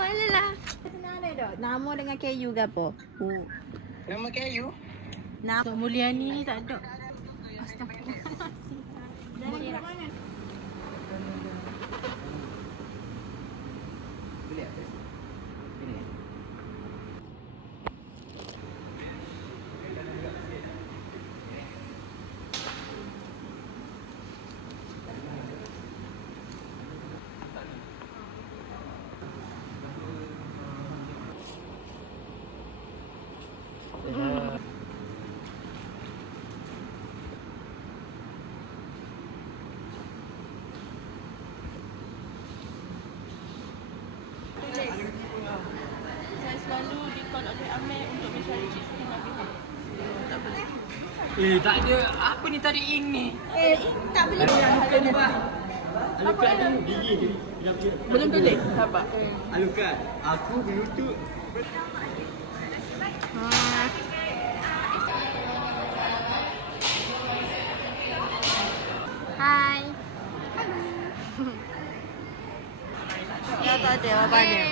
Boleh lah. Senang ada tak? Nama dengan KU ke apa? Nama KU? Nama Tok Mulyani ni tak ada. Astagfirullah. Boleh apa? Ini. Saya selalu di-call oleh Amir untuk mencari cik Siti Nabila. Tak boleh. Tak ada. Apa ni tadi ing ni? Tak boleh. Alukat tu gigi. Belum pilih? Sabar. Alukat. Aku berlutut. Hai. Ya tak ada apa dia.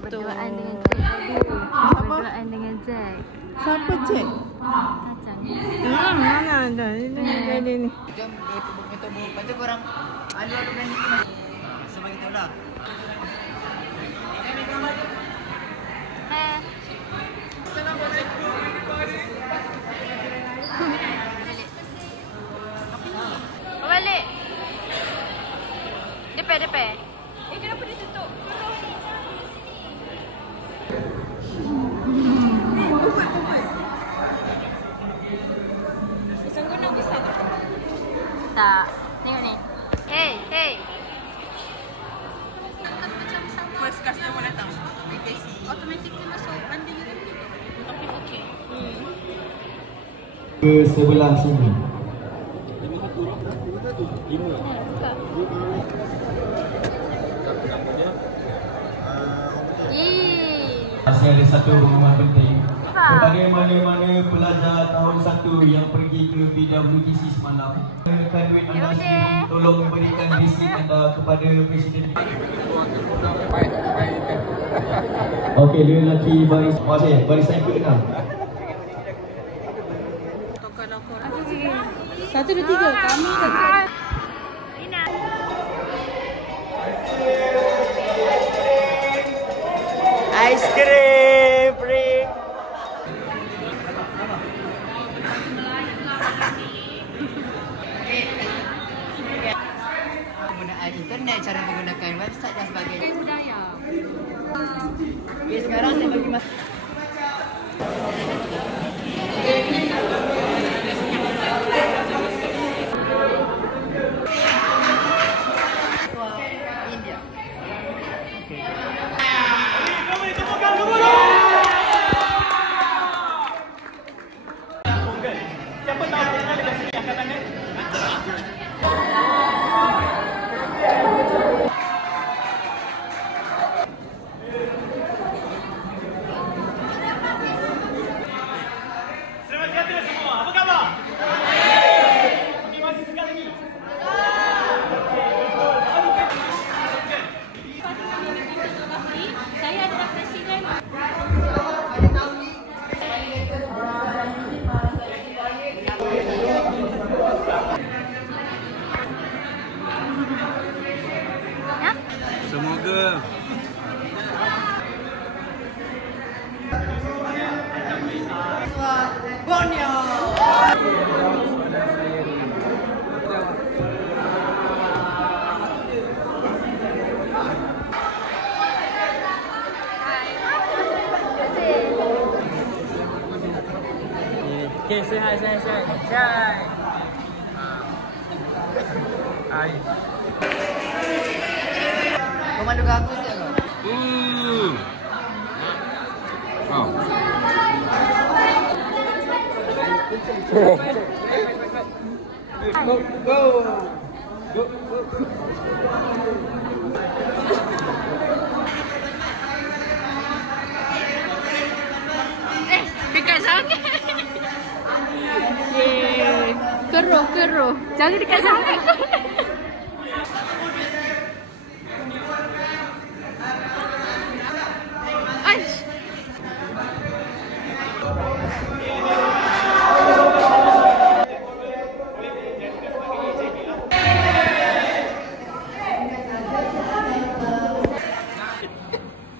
Berduaan dengan Jack tadi. Berduaan dengan Jack. Siapa cik? Kacang. Mana ada. Ini. Jom kita bantu korang. Alu-alu berani ni. Sama kita lah. Balik. Depan. Kenapa dia tutup? Sangguna besar tak? Tak. Tengok ni. Hey. First customer datang. Automatically masuk banding itu. Tapi okey. Ke sebelah sini. Masih ada satu pengumuman penting. Kepada mana-mana pelajar tahun 1 yang pergi ke BWTC semalam, kenakan duit anda sendiri, tolong berikan resit anda kepada Presiden. Okey, dia lelaki baris. Barisan yang ke-6. Satu, dua, tiga. Kami dah. Ice cream free. Penggunaan internet, cara menggunakan website dan sebagainya. Budaya. Okay, sekarang saya bagi masa. India. Siapa tahu kita dekat sini angkat tangan? Selamat sejahtera semua. Apa khabar? Okey, masih segar lagi. Saya adalah presiden. Semoga Borneo. Okay, say hi. Hi. Komando bagus ya kau? Oh. Dekat sangat. Yeay. Keruh. Jangan dekat sangat. Aish.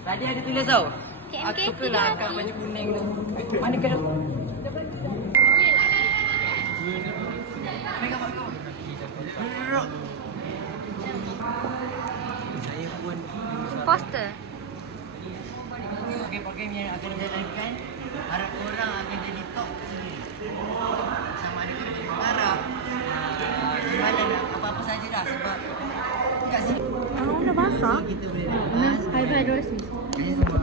Tadi ada tulis tau. KMK Aku suka lah akak baju kuning tu. Mana kan? Saya pun Poster. program-program yang akan dijalankan, harap korang akan jadi top sendiri. Sama ada korang jadi pengarah, gimana nak apa-apa saja dah sebab kat sini Dah basah. kita boleh lepas. Hydrosis. Jadi semua.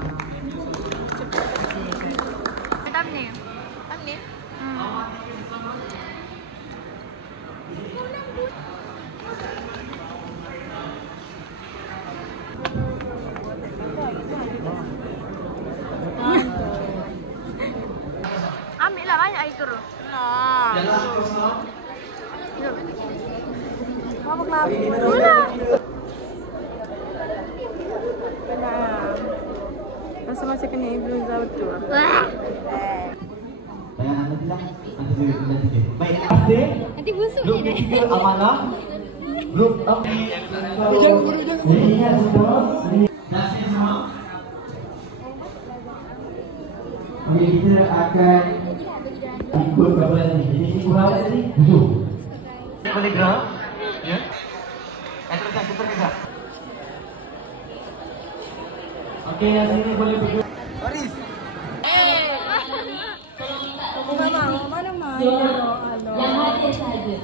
Thumbnail. Thumbnail? Ambil lah banyak air keruh. Apa kelapa? Rasa macam kena influenza betul lah. Jangan nanti lah. Nanti. Baik, pasti. Nanti busuk Grup je. ketiga amanah. Grup up. Jangan semua. Dah siap semua. Okey, kita akan ikut gambaran ni. Jadi ini kurang tadi. Zoom. Boleh gerak. Ya. Teruskan super gerak. Okey, yang sini boleh berdua. Arif. Mana? Yang hadir saja.